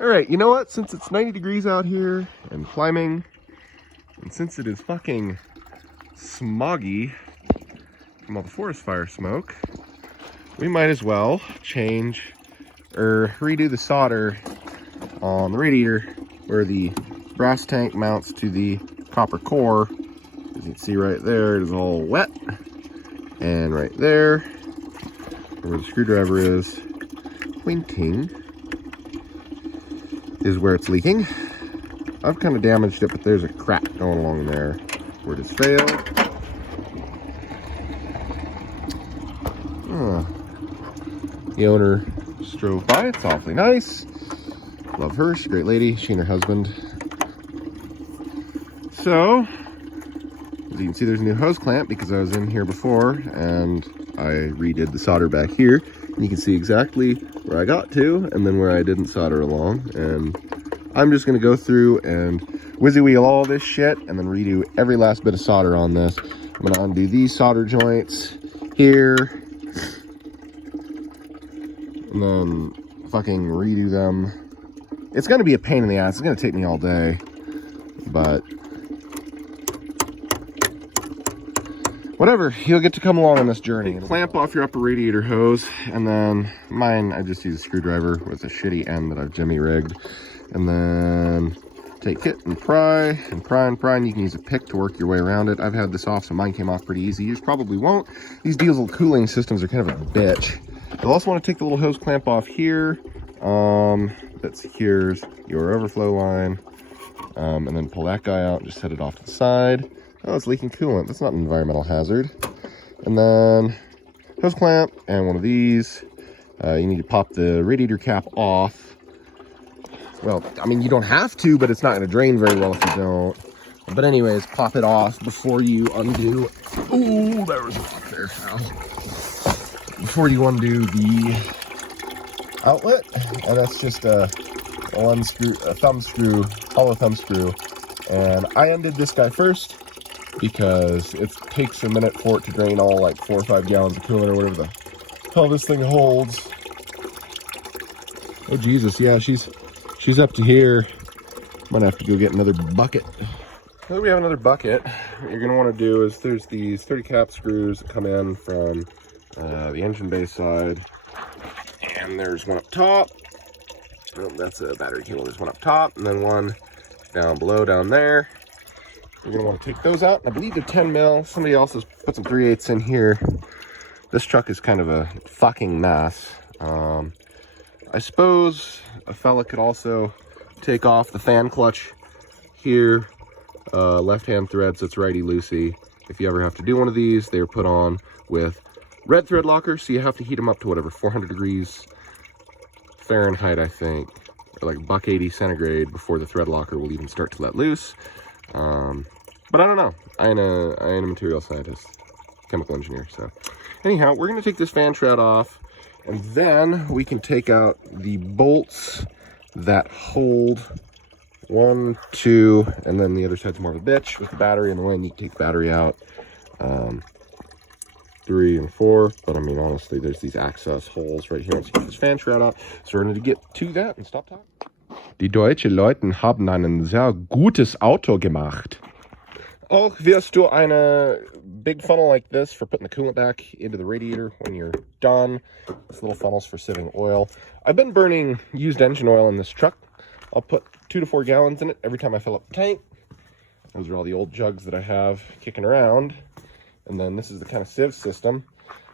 All right, you know what? Since it's 90 degrees out here and climbing, and since it is fucking smoggy from all the forest fire smoke, we might as well change or redo the solder on the radiator where the brass tank mounts to the copper core. As you can see right there, it is all wet. And right there, where the screwdriver is pointing, is where it's leaking. I've kind of damaged it, but there's a crack going along there where it has failed. The owner just drove by. It's awfully nice. Love her. She's a great lady. She and her husband. So, as you can see, there's a new hose clamp because I was in here before and I redid the solder back here. And you can see exactly where I got to and then where I didn't solder along. And I'm just going to go through and whizzy-wheel all this shit and then redo every last bit of solder on this. I'm going to undo these solder joints here and then fucking redo them. It's going to be a pain in the ass. It's going to take me all day, but whatever, you'll get to come along on this journey. Clamp off your upper radiator hose, and then mine, I just use a screwdriver with a shitty end that I've jimmy rigged. And then take it and pry and pry and pry, and you can use a pick to work your way around it. I've had this off, so mine came off pretty easy. Yours probably won't. These diesel cooling systems are kind of a bitch. You'll also want to take the little hose clamp off here that secures your overflow line, and then pull that guy out and just set it off to the side. Oh, it's leaking coolant. That's not an environmental hazard. And then hose clamp and one of these. You need to pop the radiator cap off. Well, I mean, you don't have to, but it's not going to drain very well if you don't. But anyways, pop it off before you undo. Ooh, there was a lock there. Ow. Before you undo the outlet. And that's just a thumb screw, hollow thumb screw. And I undid this guy first because it takes a minute for it to drain all like 4 or 5 gallons of coolant or whatever the hell this thing holds. Oh Jesus, yeah, she's up to here. Might have to go get another bucket. Now that we have another bucket, what you're gonna want to do is there's these 30 cap screws that come in from the engine bay side, and there's one up top. Oh, that's a battery cable. There's one up top, and then one down below down there. You're gonna want to take those out. I believe they're 10 mil. Somebody else has put some 3/8 in here. This truck is kind of a fucking mess. I suppose a fella could also take off the fan clutch here, left-hand thread, so it's righty-loosey. If you ever have to do one of these, they're put on with red thread lockers, so you have to heat them up to whatever, 400 degrees Fahrenheit, I think, or like $180 centigrade before the thread locker will even start to let loose. But I don't know. I ain't a material scientist, chemical engineer. So anyhow, we're going to take this fan shroud off, and then we can take out the bolts that hold 1, 2, and then the other side's more of a bitch with the battery in the way, and you can take the battery out. 3 and 4, but I mean, honestly, there's these access holes right here. Once you get this fan shroud out, so we're going to get to that and stop talking. Die deutsche Leute haben ein sehr gutes Auto gemacht. Auch wirst du eine big funnel like this for putting the coolant back into the radiator when you're done. This little funnel's for sieving oil. I've been burning used engine oil in this truck. I'll put 2 to 4 gallons in it every time I fill up the tank. Those are all the old jugs that I have kicking around. And then this is the kind of sieve system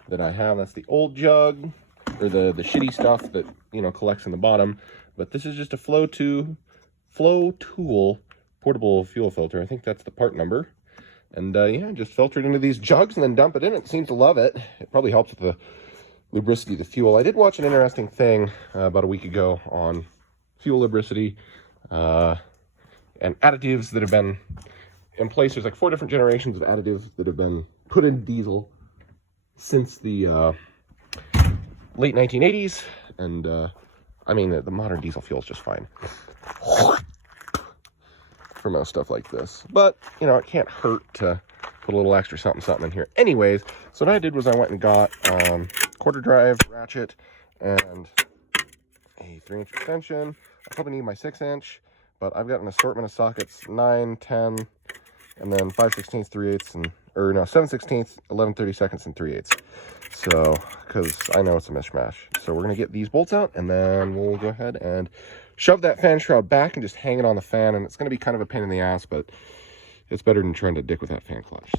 that I have. That's the old jug, or the shitty stuff that, you know, collects in the bottom. But this is just a flow tool portable fuel filter. I think that's the part number. And yeah, just filter it into these jugs and then dump it in. It seems to love it. It probably helps with the lubricity of the fuel. I did watch an interesting thing about a week ago on fuel lubricity and additives that have been in place. There's like 4 different generations of additives that have been put in diesel since the late 1980s. And I mean, the modern diesel fuel is just fine for most stuff like this. But, you know, it can't hurt to put a little extra something in here. Anyways, so what I did was I went and got quarter drive ratchet and a 3-inch extension. I probably need my 6-inch, but I've got an assortment of sockets, 9, 10, and then 5/16, 3/8, and, or no, 7/16, 11/32, and 3/8. So, because I know it's a mishmash. So we're going to get these bolts out, and then we'll go ahead and shove that fan shroud back and just hang it on the fan. And it's going to be kind of a pain in the ass, but it's better than trying to dick with that fan clutch.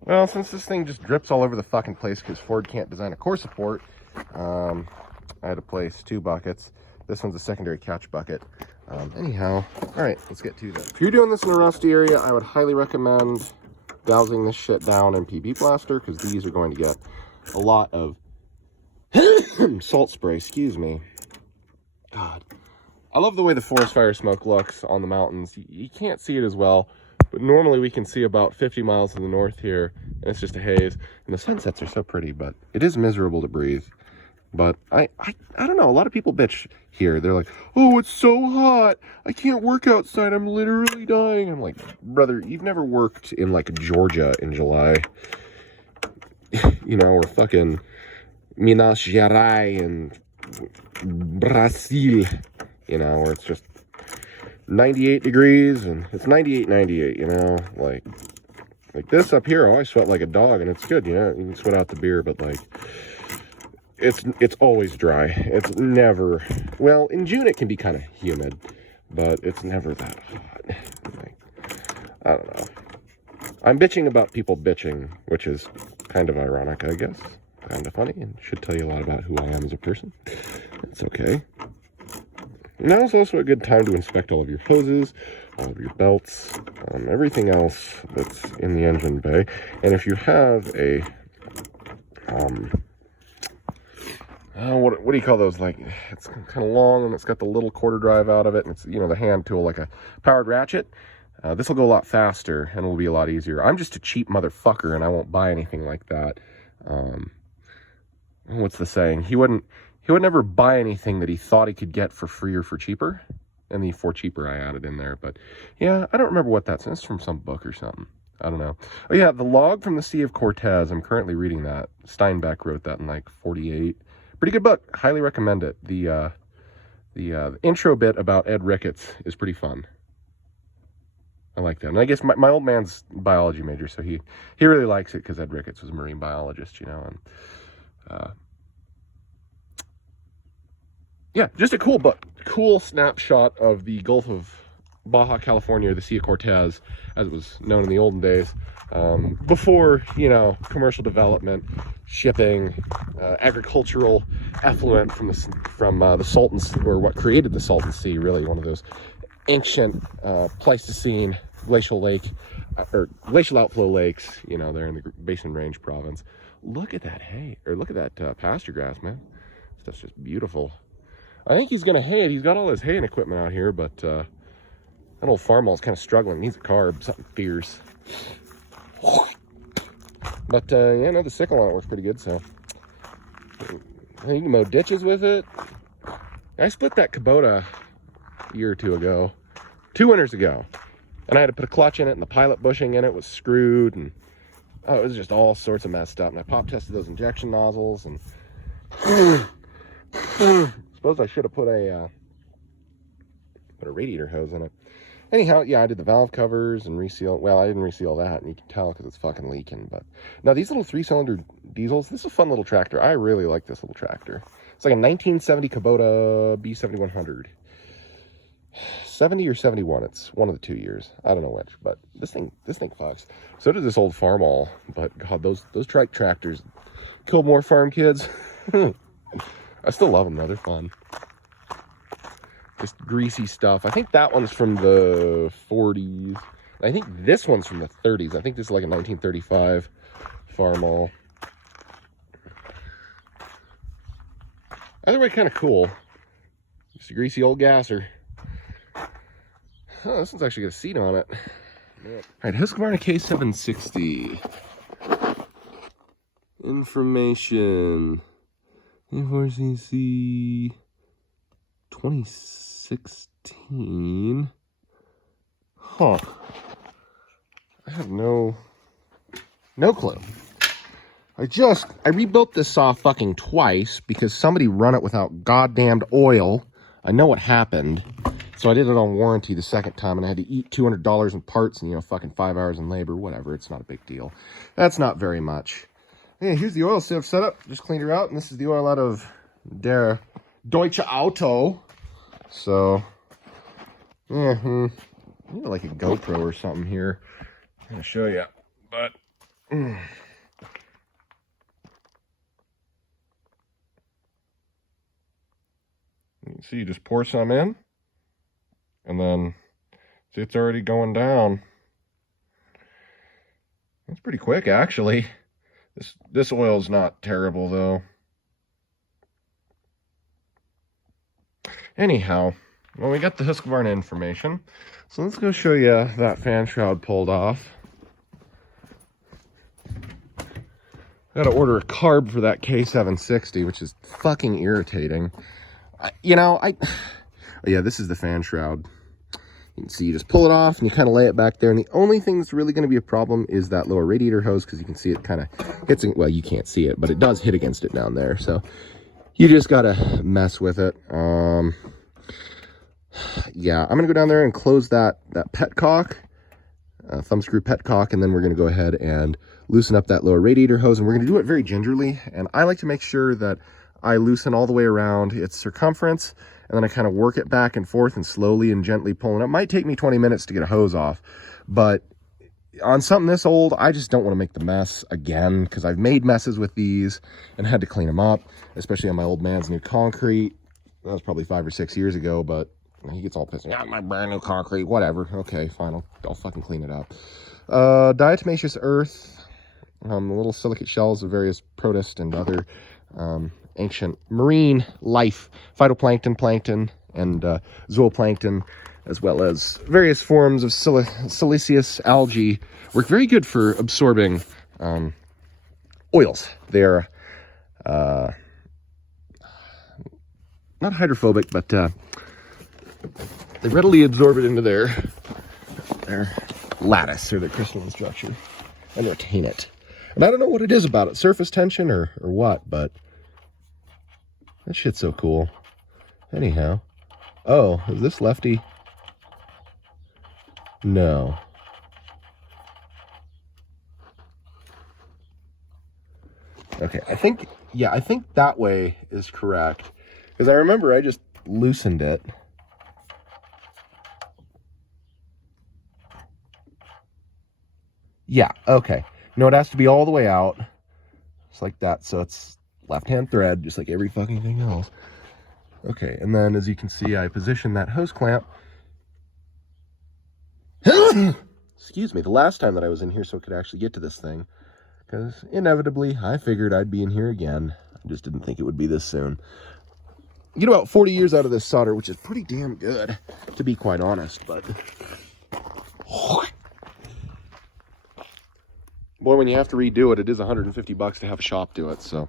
Well, since this thing just drips all over the fucking place because Ford can't design a core support, I had to place 2 buckets. This one's a secondary catch bucket. Anyhow, all right, let's get to that. If you're doing this in a rusty area, I would highly recommend dousing this shit down in PB plaster, because these are going to get a lot of salt spray, excuse me. God, I love the way the forest fire smoke looks on the mountains. You can't see it as well, but normally we can see about 50 miles to the north here, and it's just a haze. And the sunsets are so pretty, but it is miserable to breathe. But I don't know, a lot of people bitch here. They're like, oh, it's so hot, I can't work outside, I'm literally dying. I'm like, brother, you've never worked in like Georgia in July, you know, or fucking Minas Gerais and Brazil, you know, where it's just 98 degrees and it's 98, you know, like this up here, oh, I sweat like a dog, and it's good, you know, you can sweat out the beer, but like, it's always dry. It's never, well, in June it can be kind of humid, but it's never that hot. Like, I don't know. I'm bitching about people bitching, which is kind of ironic, I guess. Kind of funny, and should tell you a lot about who I am as a person. It's okay. Now is also a good time to inspect all of your hoses, all of your belts, everything else that's in the engine bay. And if you have a, what do you call those? Like, it's kind of long and it's got the little quarter drive out of it, and it's, you know, the hand tool like a powered ratchet. This will go a lot faster and will be a lot easier. I'm just a cheap motherfucker and I won't buy anything like that. What's the saying? He would never buy anything that he thought he could get for free or for cheaper. And the for cheaper I added in there, but yeah, I don't remember what that's. It's from some book or something. I don't know. Oh yeah, The Log from the Sea of Cortez. I'm currently reading that. Steinbeck wrote that in like 48. Pretty good book. Highly recommend it. The intro bit about Ed Ricketts is pretty fun. I like that. And I guess my old man's biology major, so he really likes it because Ed Ricketts was a marine biologist, you know. And yeah, just a cool book. Cool snapshot of the Gulf of Baja California, or the Sea of Cortez, as it was known in the olden days. Before, you know, commercial development, shipping, agricultural effluent from the Salton, or what created the Salton Sea, really one of those ancient Pleistocene glacial lake, or glacial outflow lakes, you know, there in the Basin Range province. Look at that hay, or look at that pasture grass, man. Stuff's just beautiful. I think he's gonna hay it. He's got all his haying equipment out here, but that old farmall's kind of struggling. Needs a carb, something fierce. But yeah, no, the sickle on it works pretty good, so you can mow ditches with it. I split that Kubota a year or two ago, 2 winters ago, and I had to put a clutch in it, and the pilot bushing in it was screwed, and oh, it was just all sorts of messed up. And I pop tested those injection nozzles, and suppose I should have put a radiator hose in it. Anyhow, yeah, I did the valve covers and reseal. Well, I didn't reseal that, and you can tell because it's fucking leaking. But now these little 3-cylinder diesels, this is a fun little tractor. I really like this little tractor. It's like a 1970 Kubota B7100. 70 or 71, it's one of the 2 years. I don't know which, but this thing fucks. So does this old Farmall, but God, those trike tractors kill more farm kids. I still love them though, they're fun. Just greasy stuff. I think that one's from the 40s. I think this one's from the 30s. I think this is like a 1935 Farmall. Either way, kind of cool. Just a greasy old gasser. Oh, this one's actually got a seat on it. Yep. All right, Husqvarna K760. Information. 4cc 2016. Huh. I have no clue. I rebuilt this saw fucking twice because somebody run it without goddamned oil I know what happened. So I did it on warranty the second time, and I had to eat $200 in parts and, you know, fucking 5 hours in labor, whatever. It's not a big deal. That's not very much. Yeah, here's the oil sieve setup. Just cleaned her out, and this is the oil out of der Deutsche Auto. So, yeah, you know, like a GoPro or something here. I'm gonna show you, but you can see, you just pour some in, and then see it's already going down. That's pretty quick, actually. This oil is not terrible, though. Anyhow, well, we got the Husqvarna information, so let's go show you that fan shroud pulled off. I gotta order a carb for that K760, which is fucking irritating. Oh yeah, this is the fan shroud. You can see, you just pull it off and you kind of lay it back there, and the only thing that's really going to be a problem is that lower radiator hose, because you can see it kind of hits, well, you can't see it, but it does hit against it down there, so you just gotta mess with it. Yeah, I'm gonna go down there and close that petcock, thumb screw petcock, and then we're gonna go ahead and loosen up that lower radiator hose, and we're gonna do it very gingerly. And I like to make sure that I loosen all the way around its circumference, and then I kind of work it back and forth and slowly and gently pulling it. It might take me 20 minutes to get a hose off, but on something this old, I just don't want to make the mess again, because I've made messes with these and had to clean them up, especially on my old man's new concrete. That was probably 5 or 6 years ago, but he gets all pissed. Yeah, my brand new concrete, whatever. Okay, fine, I'll fucking clean it up. Diatomaceous earth, little silicate shells of various protist and other ancient marine life, phytoplankton, plankton, and zooplankton, as well as various forms of siliceous algae, work very good for absorbing oils. They're not hydrophobic, but they readily absorb it into their lattice or their crystalline structure and retain it. And I don't know what it is about it, surface tension or what, but that shit's so cool. Anyhow, oh, is this lefty? No. Okay, I think that way is correct, because I remember I just loosened it. Yeah, okay. No, it has to be all the way out. Just like that, so it's left-hand thread, just like every fucking thing else. Okay, and then as you can see, I positioned that hose clamp. Excuse me, the last time that I was in here so I could actually get to this thing. Because inevitably, I figured I'd be in here again. I just didn't think it would be this soon. Get about 40 years out of this solder, which is pretty damn good, to be quite honest, but boy, when you have to redo it, it is $150 to have a shop do it, so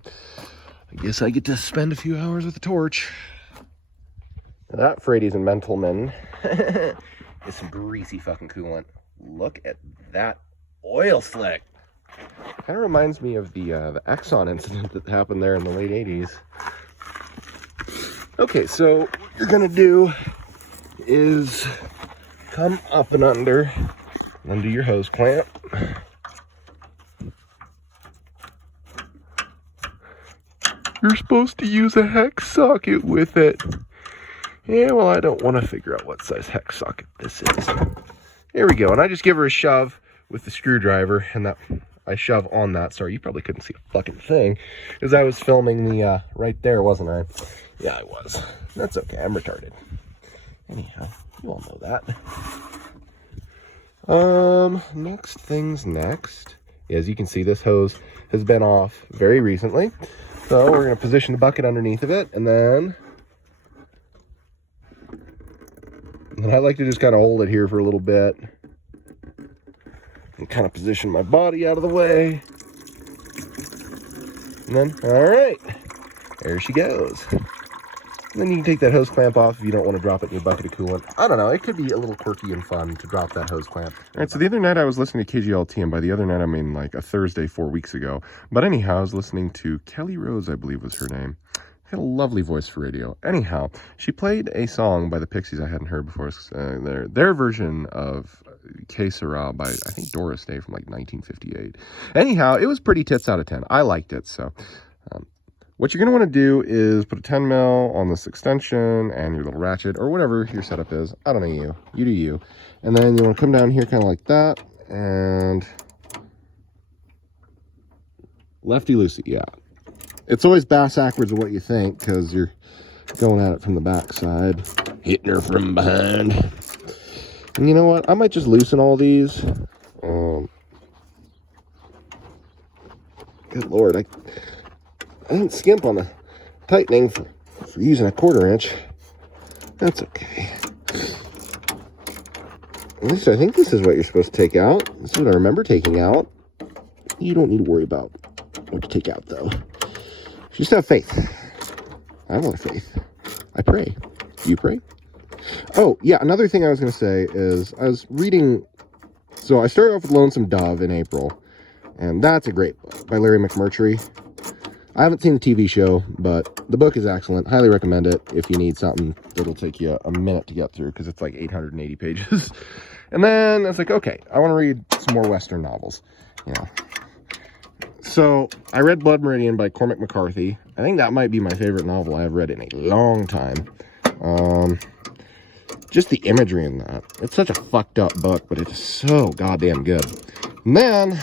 I guess I get to spend a few hours with the torch. That, ladies and gentlemen, is some greasy fucking coolant. Look at that oil slick. Kind of reminds me of the Exxon incident that happened there in the late 80s. Okay, so what you're gonna do is come up and under your hose clamp. You're supposed to use a hex socket with it. Yeah, well, I don't want to figure out what size hex socket this is. Here we go, and I just give her a shove with the screwdriver, and that I shove on that. Sorry, you probably couldn't see a fucking thing, because I was filming the right there, wasn't I? Yeah, I was. That's okay, I'm retarded. Anyhow, you all know that. Next things next. As you can see, this hose has been off very recently. So we're going to position the bucket underneath of it, and then I like to just kind of hold it here for a little bit and kind of position my body out of the way. And then, all right, there she goes. And then you can take that hose clamp off if you don't want to drop it in your bucket of coolant. I don't know, it could be a little quirky and fun to drop that hose clamp. All right, so the other night I was listening to KGLT, and by the other night I mean like a Thursday 4 weeks ago. But anyhow, I was listening to Kelly Rose, I believe was her name. had a lovely voice for radio. Anyhow, she played a song by the Pixies I hadn't heard before. Their version of Que Sera by, I think, Doris Day from like 1958. Anyhow, it was pretty tits out of 10. I liked it. So what you're going to want to do is put a 10 mil on this extension and your little ratchet or whatever your setup is. I don't know, you do you. And then you want to come down here kind of like that and lefty-loosey, yeah. It's always bass-ackwards of what you think because you're going at it from the backside, hitting her from behind. And you know what? I might just loosen all these. Good Lord, I didn't skimp on the tightening for using a 1/4 inch. That's okay. At least I think this is what you're supposed to take out. This is what I remember taking out. You don't need to worry about what to take out, though. Just have faith. I have a lot of faith. I pray. Do you pray? Oh, yeah, another thing I was going to say is I was reading... So I started off with Lonesome Dove in April, and that's a great book by Larry McMurtry. I haven't seen the TV show, but the book is excellent. Highly recommend it if you need something that'll take you a minute to get through, because it's like 880 pages. And then I was like, okay, I want to read some more Western novels, you know. So I read Blood Meridian by Cormac McCarthy. I think that might be my favorite novel I've read in a long time. Just the imagery in that. It's such a fucked up book, but it's so goddamn good. And then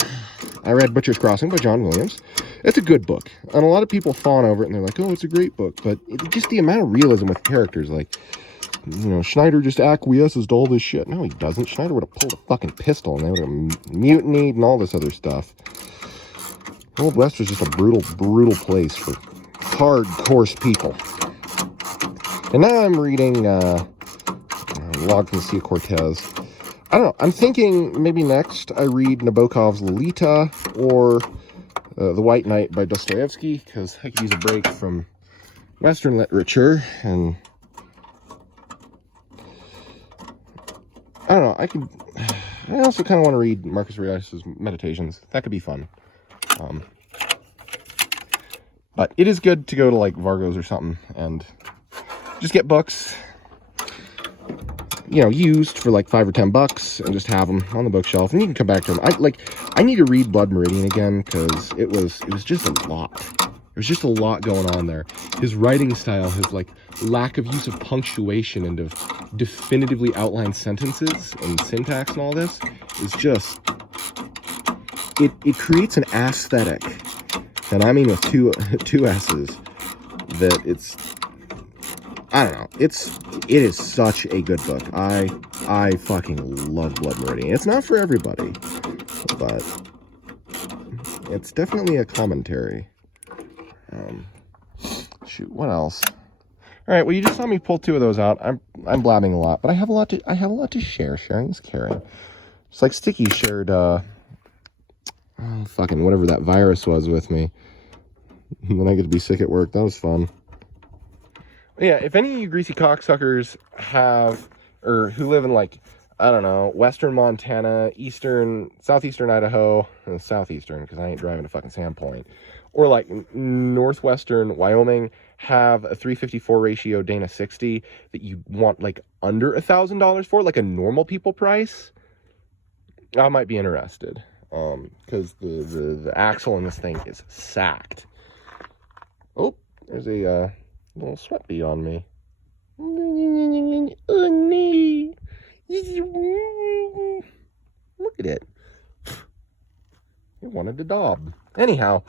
I read Butcher's Crossing by John Williams. It's a good book. And a lot of people fawn over it and they're like, oh, it's a great book. But just the amount of realism with characters, like, you know, Schneider just acquiesces to all this shit. No, he doesn't. Schneider would have pulled a fucking pistol and they would have mutinied and all this other stuff. Old West was just a brutal, brutal place for hard, coarse people. And now I'm reading Log from the Sea of Cortez. I don't know. I'm thinking maybe next I read Nabokov's Lolita or The White Knight by Dostoevsky, because I could use a break from Western literature. And I don't know. I also kind of want to read Marcus Aurelius' Meditations. That could be fun. But it is good to go to like Vargo's or something and just get books, you know, used for like $5 or $10 and just have them on the bookshelf and you can come back to them. I need to read Blood Meridian again because it was just a lot. There's just a lot going on there. His writing style, his like lack of use of punctuation and of definitively outlined sentences and syntax and all this is just, it creates an aesthetic, and I mean with two S's, that it's, I don't know, it is such a good book. I fucking love Blood Meridian. It's not for everybody, but it's definitely a commentary. Shoot, what else? All right, well, you just saw me pull 2 of those out. I'm blabbing a lot, but I have a lot to share. Sharing is caring. It's like Sticky shared fucking whatever that virus was with me. And then I get to be sick at work. That was fun. Yeah, if any of you greasy cocksuckers have, or who live in like, I don't know, western Montana, southeastern Idaho, and southeastern, because I ain't driving to fucking Sandpoint, or like northwestern Wyoming, have a 354 ratio Dana 60 that you want like under $1,000 for, like a normal people price, I might be interested. Because the axle in this thing is sacked. Oh, there's a little sweat bee on me. Look at it. It wanted to daub. Anyhow,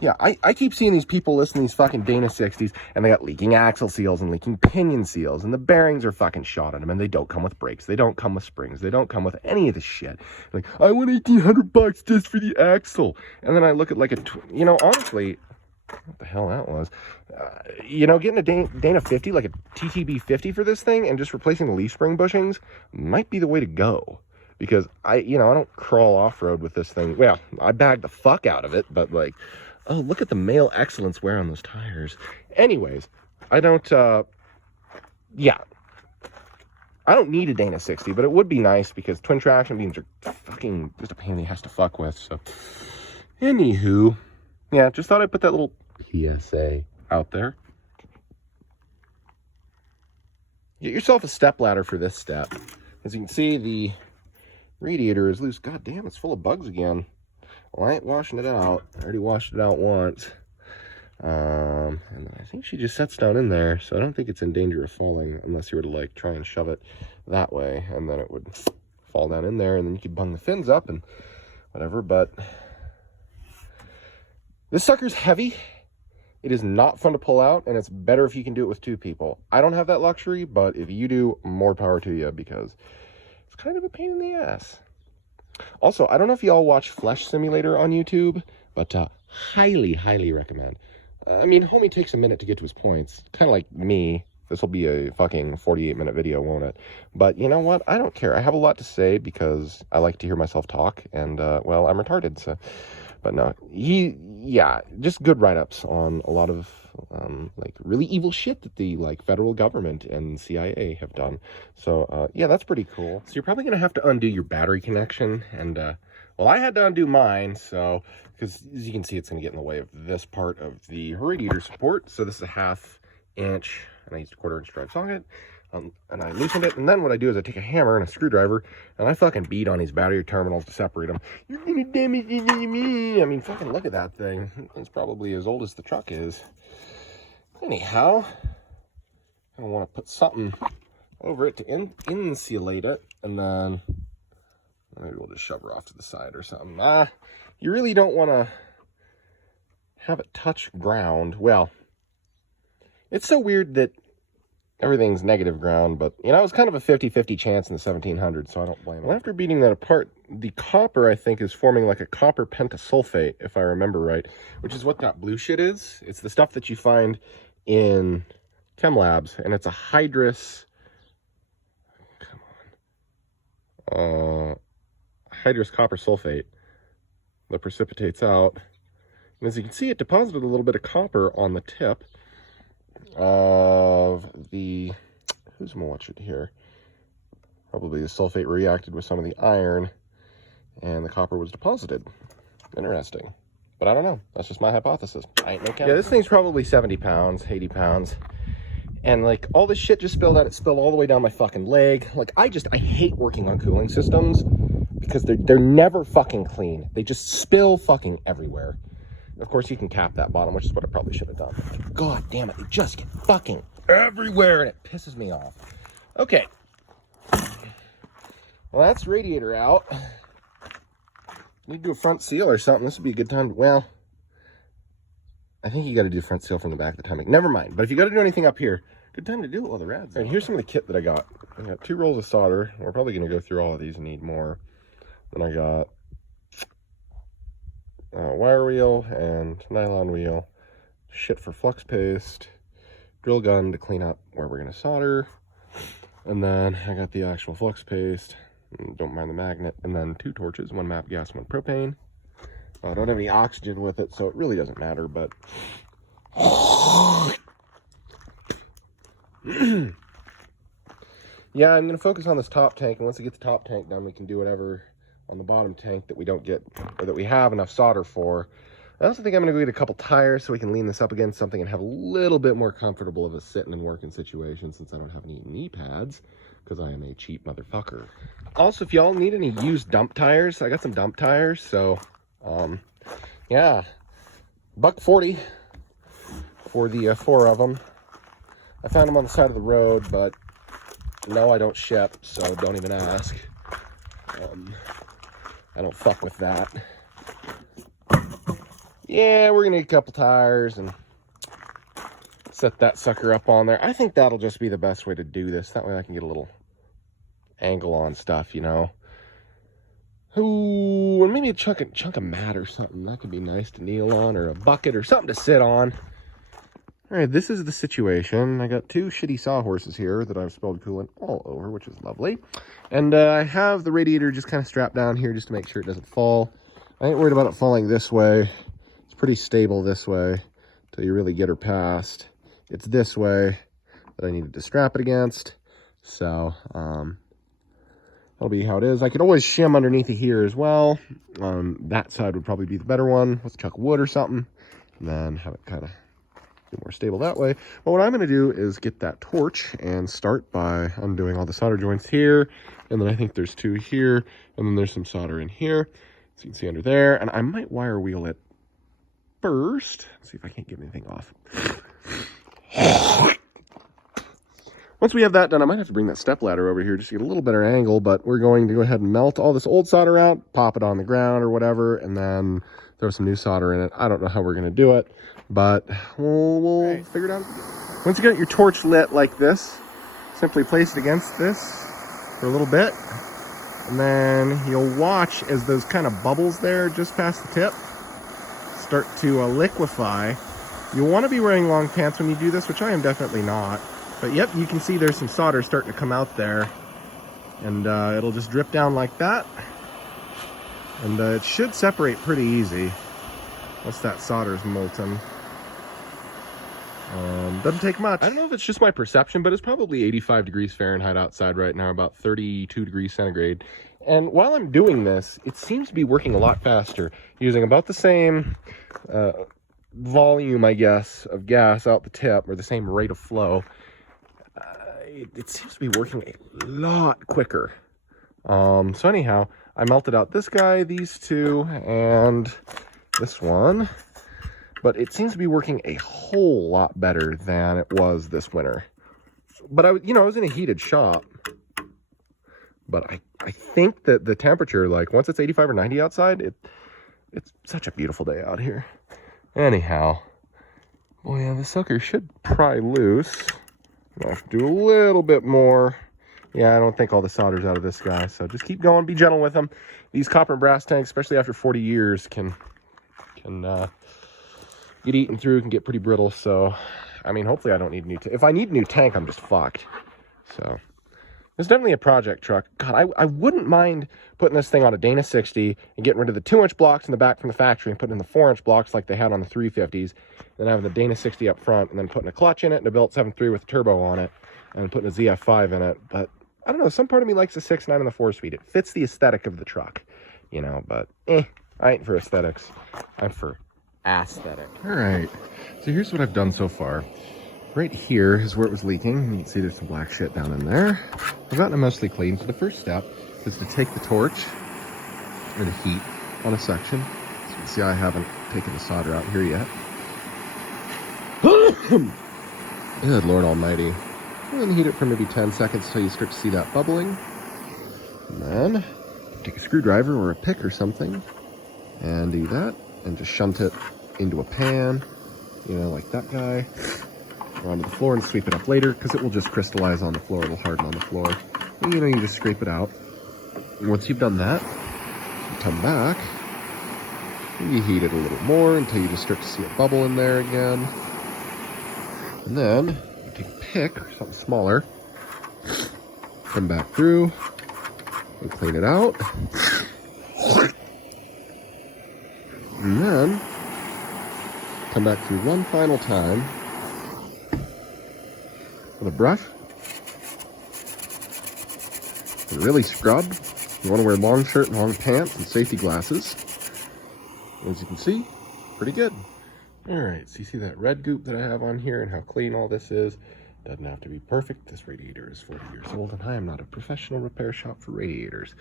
yeah, I keep seeing these people listing these fucking Dana 60s, and they got leaking axle seals and leaking pinion seals, and the bearings are fucking shot on them, and they don't come with brakes, they don't come with springs, they don't come with any of this shit. Like, I want $1,800 just for the axle. And then I look at like you know, honestly, what the hell that was, you know, getting a Dana 50, like a TTB 50 for this thing, and just replacing the leaf spring bushings might be the way to go. Because I don't crawl off-road with this thing. Well, I bagged the fuck out of it, but like, oh, look at the male excellence wear on those tires. Anyways, I don't need a Dana 60, but it would be nice because twin traction beams are fucking just a pain in the ass to fuck with. So, anywho, yeah, just thought I'd put that little PSA out there. Get yourself a step ladder for this step. As you can see, the radiator is loose. God damn, it's full of bugs again. Well, I ain't washing it out. I already washed it out once. And I think she just sets down in there, so I don't think it's in danger of falling unless you were to like try and shove it that way, and then it would fall down in there, and then you could bung the fins up and whatever. But this sucker's heavy. It is not fun to pull out, and it's better if you can do it with 2 people. I don't have that luxury, but if you do, more power to you, because it's kind of a pain in the ass. Also, I don't know if y'all watch Flesh Simulator on YouTube, but highly, highly recommend. I mean, homie takes a minute to get to his points. Kind of like me. This will be a fucking 48-minute video, won't it? But you know what? I don't care. I have a lot to say because I like to hear myself talk, and, well, I'm retarded, so... But no, yeah, just good write-ups on a lot of, like, really evil shit that the, like, federal government and CIA have done. So, yeah, that's pretty cool. So you're probably going to have to undo your battery connection, and, well, I had to undo mine, so, because as you can see, it's going to get in the way of this part of the radiator support. So this is a 1/2 inch, and I used a 1/4 inch drive socket. And I loosened it, and then what I do is I take a hammer and a screwdriver, and I fucking beat on these battery terminals to separate them. You're gonna damage me. I mean, fucking look at that thing. It's probably as old as the truck is. Anyhow, I want to put something over it to insulate it, and then maybe we'll just shove her off to the side or something. You really don't want to have it touch ground. Well, it's so weird that everything's negative ground, but, you know, it was kind of a 50-50 chance in the 1700s, so I don't blame it. Well, after beating that apart, the copper, I think, is forming like a copper pentasulfate, if I remember right, which is what that blue shit is. It's the stuff that you find in chem labs, and it's a hydrous... Come on. Hydrous copper sulfate that precipitates out. And as you can see, it deposited a little bit of copper on the tip of the, who's gonna watch it here? Probably the sulfate reacted with some of the iron, and the copper was deposited. Interesting. But I don't know. That's just my hypothesis. I ain't no chemist. Yeah, this thing's probably 70 pounds, 80 pounds. And, like, all this shit just spilled out. It spilled all the way down my fucking leg. Like, I hate working on cooling systems because they're never fucking clean. They just spill fucking everywhere. Of course, you can cap that bottom, which is what I probably should have done. Like, God damn it, they just get fucking everywhere, and it pisses me off. Okay. Well, that's radiator out. Need to do a front seal or something. This would be a good time to, well, I think you got to do the front seal from the back of the timing. Never mind. But if you got to do anything up here, good time to do it while the rad's. And here's some of the kit that I got. I got 2 rolls of solder. We're probably going to go through all of these and need more. Then I got wire wheel and nylon wheel, shit for flux paste, drill gun to clean up where we're going to solder, and then I got the actual flux paste, don't mind the magnet, and then 2 torches, 1 MAP gas, 1 propane. I don't have any oxygen with it, so it really doesn't matter, but yeah, I'm going to focus on this top tank, and once I get the top tank done, we can do whatever on the bottom tank that we don't get, or that we have enough solder for. I also think I'm going to go get a couple tires so we can lean this up against something and have a little bit more comfortable of a sitting and working situation, since I don't have any knee pads, because I am a cheap motherfucker. Also, if y'all need any used dump tires, I got some dump tires, so, yeah, $1.40 for the 4 of them. I found them on the side of the road, but no, I don't ship, so don't even ask. I don't fuck with that. Yeah, we're gonna get a couple tires and set that sucker up on there. I think that'll just be the best way to do this. That way I can get a little angle on stuff, you know. Ooh, and maybe a chunk of mat or something. That could be nice to kneel on, or a bucket or something to sit on. All right, this is the situation. I got 2 shitty sawhorses here that I've spilled coolant all over, which is lovely. And I have the radiator just kind of strapped down here just to make sure it doesn't fall. I ain't worried about it falling this way. It's pretty stable this way until you really get her past. It's this way that I needed to strap it against. So, that'll be how it is. I could always shim underneath it here as well. That side would probably be the better one. Let's chuck wood or something. And then have it kind of be more stable that way. But what I'm going to do is get that torch and start by undoing all the solder joints here. And then I think there's 2 here. And then there's some solder in here. So you can see under there. And I might wire wheel it first. Let's see if I can't get anything off. Once we have that done, I might have to bring that step ladder over here just to get a little better angle, but we're going to go ahead and melt all this old solder out, pop it on the ground or whatever, and then throw some new solder in it. I don't know how we're going to do it, but we'll figure it out. Once you get your torch lit like this, simply place it against this for a little bit, and then you'll watch as those kind of bubbles there just past the tip start to liquefy. You'll want to be wearing long pants when you do this, which I am definitely not. But yep, you can see there's some solder starting to come out there. And it'll just drip down like that. And it should separate pretty easy once that solder's molten. Doesn't take much. I don't know if it's just my perception, but it's probably 85 degrees Fahrenheit outside right now, about 32 degrees centigrade. And while I'm doing this, it seems to be working a lot faster, using about the same volume, I guess, of gas out the tip, or the same rate of flow. It seems to be working a lot quicker. So anyhow, I melted out this guy, these 2, and this one. But it seems to be working a whole lot better than it was this winter. But I was in a heated shop. But I think that the temperature, like once it's 85 or 90 outside, it's such a beautiful day out here. Anyhow, well, yeah, the sucker should pry loose. I have to do a little bit more. Yeah, I don't think all the solder's out of this guy, so just keep going, be gentle with them. These copper and brass tanks, especially after 40 years, can get eaten through, can get pretty brittle. So, I mean, hopefully I don't need a new tank. If I need a new tank, I'm just fucked. So, it's definitely a project truck. God, I wouldn't mind putting this thing on a Dana 60 and getting rid of the 2-inch blocks in the back from the factory and putting in the 4-inch blocks like they had on the 350s. Then having the Dana 60 up front and then putting a clutch in it and a built 7.3 with a turbo on it and putting a ZF5 in it. But I don't know, some part of me likes the 6.9 and the 4-speed. It fits the aesthetic of the truck, you know, but I ain't for aesthetics. I'm for aesthetic. All right, so here's what I've done so far. Right here is where it was leaking. You can see there's some black shit down in there. I've gotten it mostly clean. So the first step is to take the torch or the heat on a section. So you can see I haven't taken the solder out here yet. Good Lord Almighty. And then heat it for maybe 10 seconds until you start to see that bubbling. And then take a screwdriver or a pick or something and do that and just shunt it into a pan, you know, like that guy. Or onto the floor and sweep it up later because it will just crystallize on the floor. It'll harden on the floor. And, you know, you just scrape it out. And once you've done that, you come back and you heat it a little more until you just start to see a bubble in there again. And then you take a pick or something smaller, come back through and clean it out. And then come back through one final time with a brush and really scrub. You want to wear a long shirt and long pants and safety glasses. As you can see, pretty good. All right, so you see that red goop that I have on here and how clean all this is. Doesn't have to be perfect. This radiator is 40 years old and I am not a professional repair shop for radiators.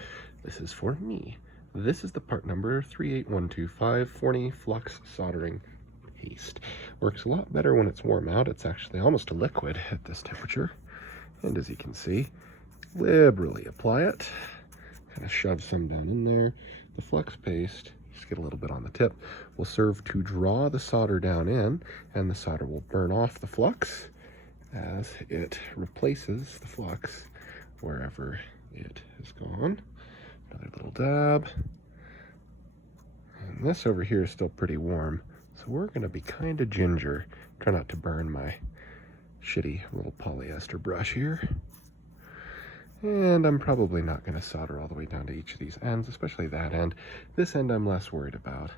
This is for me. This is the part number 38125 Forney Flux Soldering Paste. Works a lot better when it's warm out. It's actually almost a liquid at this temperature. And as you can see, liberally apply it. Kind of shove some down in there. The flux paste, just get a little bit on the tip, will serve to draw the solder down in, and the solder will burn off the flux as it replaces the flux wherever it has gone. Another little dab. And this over here is still pretty warm, so we're going to be kind of ginger. Try not to burn my shitty little polyester brush here. And I'm probably not going to solder all the way down to each of these ends, especially that end. This end I'm less worried about.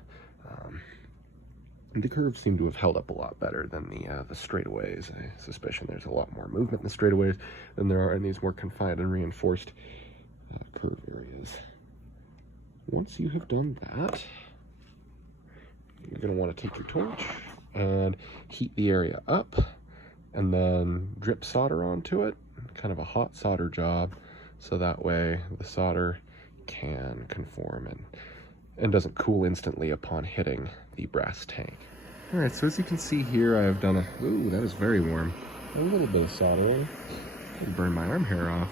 The curves seem to have held up a lot better than the straightaways. I suspicion there's a lot more movement in the straightaways than there are in these more confined and reinforced curve areas. Once you have done that, you're going to want to take your torch and heat the area up and then drip solder onto it, kind of a hot solder job, so that way the solder can conform and doesn't cool instantly upon hitting the brass tank. All right, so as you can see here, I have done a, ooh, that is very warm, a little bit of soldering. I'll burn my arm hair off.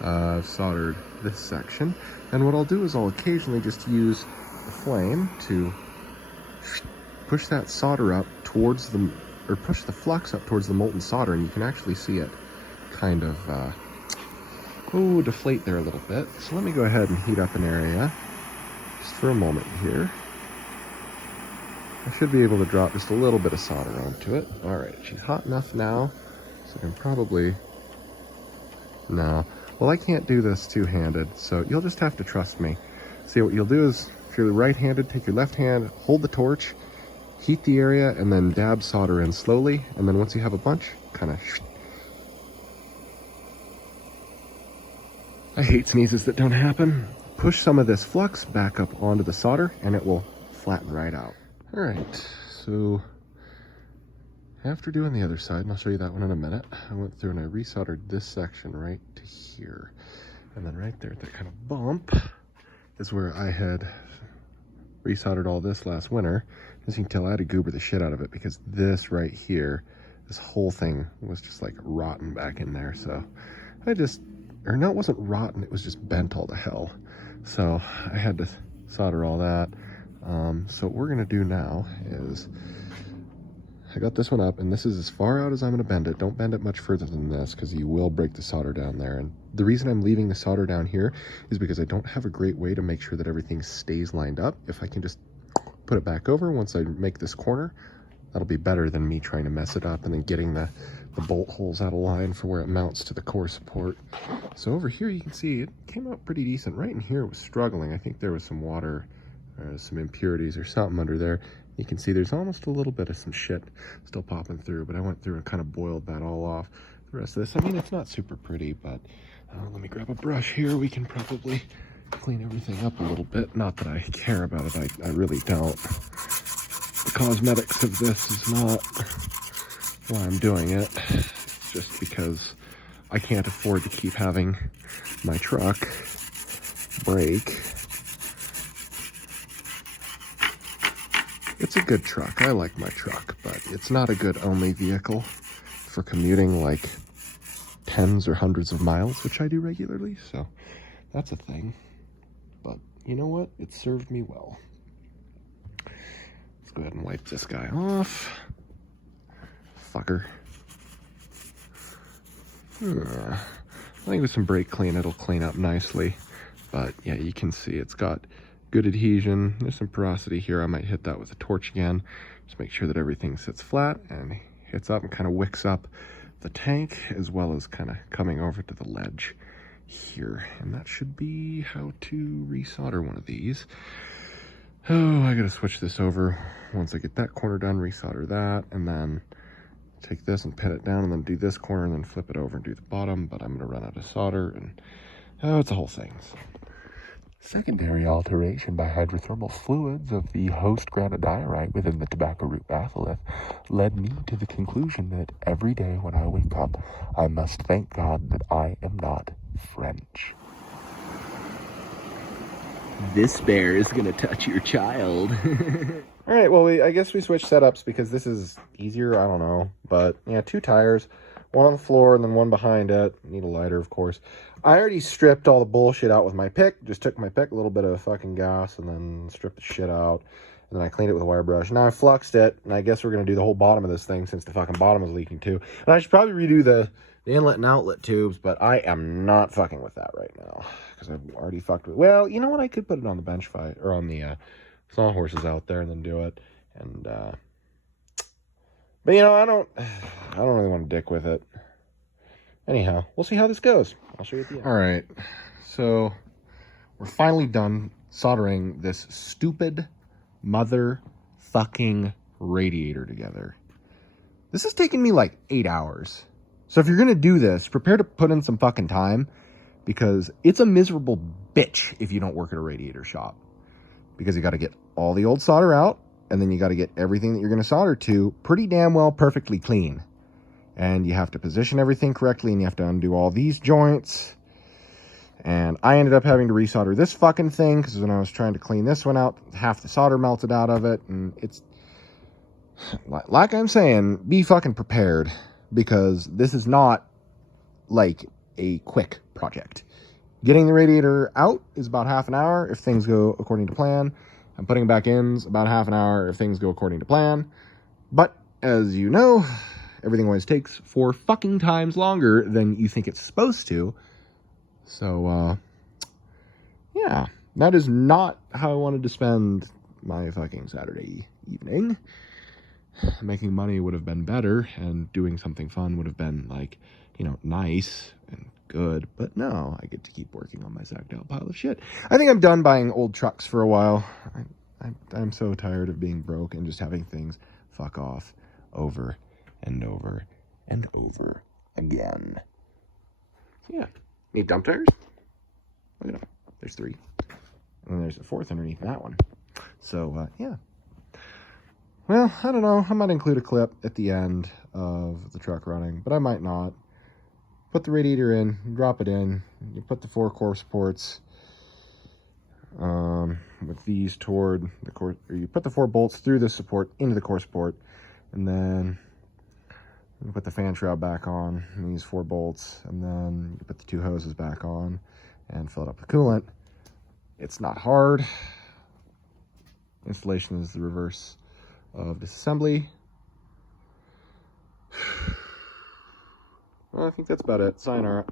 I've soldered this section, and what I'll do is I'll occasionally just use the flame to push that solder up towards the, or push the flux up towards the molten solder, and you can actually see it kind of deflate there a little bit. So let me go ahead and heat up an area just for a moment here. I should be able to drop just a little bit of solder onto it. All right, she's hot enough now, so I can probably, no. Well, I can't do this two-handed, so you'll just have to trust me. See, what you'll do is, if you're right-handed, take your left hand, hold the torch, heat the area, and then dab solder in slowly, and then once you have a bunch, kind of... I hate sneezes that don't happen. Push some of this flux back up onto the solder, and it will flatten right out. All right, so after doing the other side, and I'll show you that one in a minute, I went through and I resoldered this section right to here. And then right there at that kind of bump is where I had resoldered all this last winter. As you can tell, I had to goober the shit out of it because this right here, this whole thing was just like rotten back in there. So I just, or no, it wasn't rotten, it was just bent all to hell. So I had to solder all that. So what we're gonna do now is, I got this one up, and this is as far out as I'm going to bend it. Don't bend it much further than this, because you will break the solder down there. And the reason I'm leaving the solder down here is because I don't have a great way to make sure that everything stays lined up. If I can just put it back over once I make this corner, that'll be better than me trying to mess it up and then getting the bolt holes out of line for where it mounts to the core support. So over here you can see it came out pretty decent. Right in here it was struggling. I think there was some water, some impurities or something under there. You can see there's almost a little bit of some shit still popping through, but I went through and kind of boiled that all off. The rest of this, I mean, it's not super pretty, but let me grab a brush here. We can probably clean everything up a little bit. Not that I care about it, I really don't. The cosmetics of this is not why I'm doing it. It's just because I can't afford to keep having my truck break. It's a good truck. I like my truck, but it's not a good only vehicle for commuting like tens or hundreds of miles, which I do regularly, so that's a thing. But you know what? It served me well. Let's go ahead and wipe this guy off. Fucker. I think with some brake clean, it'll clean up nicely. But yeah, you can see it's got good adhesion. There's some porosity here. I might hit that with a torch again. Just make sure that everything sits flat and hits up and kind of wicks up the tank, as well as kind of coming over to the ledge here. And that should be how to resolder one of these. Oh, I gotta switch this over. Once I get that corner done, resolder that, and then take this and pin it down, and then do this corner, and then flip it over and do the bottom. But I'm gonna run out of solder, and oh, it's a whole thing. So. Secondary alteration by hydrothermal fluids of the host granite diorite within the tobacco root batholith led me to the conclusion that every day when I wake up, I must thank God that I am not French. This bear is gonna touch your child. All right, well, I guess we switched setups because this is easier, I don't know. But yeah, 2 tires, one on the floor and then one behind it. Need a lighter, of course. I already stripped all the bullshit out with my pick. Just took my pick, a little bit of fucking gas, and then stripped the shit out. And then I cleaned it with a wire brush. Now I fluxed it, and I guess we're going to do the whole bottom of this thing since the fucking bottom is leaking too. And I should probably redo the inlet and outlet tubes, but I am not fucking with that right now. Because I've already fucked with... Well, you know what? I could put it on the bench fight, or on the sawhorses out there and then do it. And, but you know, I don't really want to dick with it. Anyhow, we'll see how this goes. I'll show you at the end. All right, so we're finally done soldering this stupid motherfucking radiator together. This has taken me like 8 hours. So if you're gonna do this, prepare to put in some fucking time, because it's a miserable bitch if you don't work at a radiator shop. Because you gotta get all the old solder out, and then you got to get everything that you're going to solder to pretty damn well perfectly clean. And you have to position everything correctly, and you have to undo all these joints. And I ended up having to resolder this fucking thing, because when I was trying to clean this one out, half the solder melted out of it. And it's, like I'm saying, be fucking prepared, because this is not like a quick project. Getting the radiator out is about half an hour if things go according to plan. And putting it back in is about half an hour if things go according to plan. But, as you know, everything always takes 4 fucking times longer than you think it's supposed to. So, yeah, that is not how I wanted to spend my fucking Saturday evening. Making money would have been better, and doing something fun would have been, like, you know, nice and good. But no, I get to keep working on my sacked out pile of shit. I think I'm done buying old trucks for a while. I'm so tired of being broke and just having things fuck off over and over and over again. Yeah. Need dump tires? Look at them. There's 3. And there's a 4th underneath that one. So, yeah. Well, I don't know. I might include a clip at the end of the truck running, but I might not. Put the radiator in, drop it in. You put the 4 core supports with these toward the core. Or you put the 4 bolts through the support into the core support, and then you put the fan shroud back on, and these 4 bolts, and then you put the 2 hoses back on and fill it up with coolant. It's not hard. Installation is the reverse of disassembly. Well, I think that's about it. Sayonara.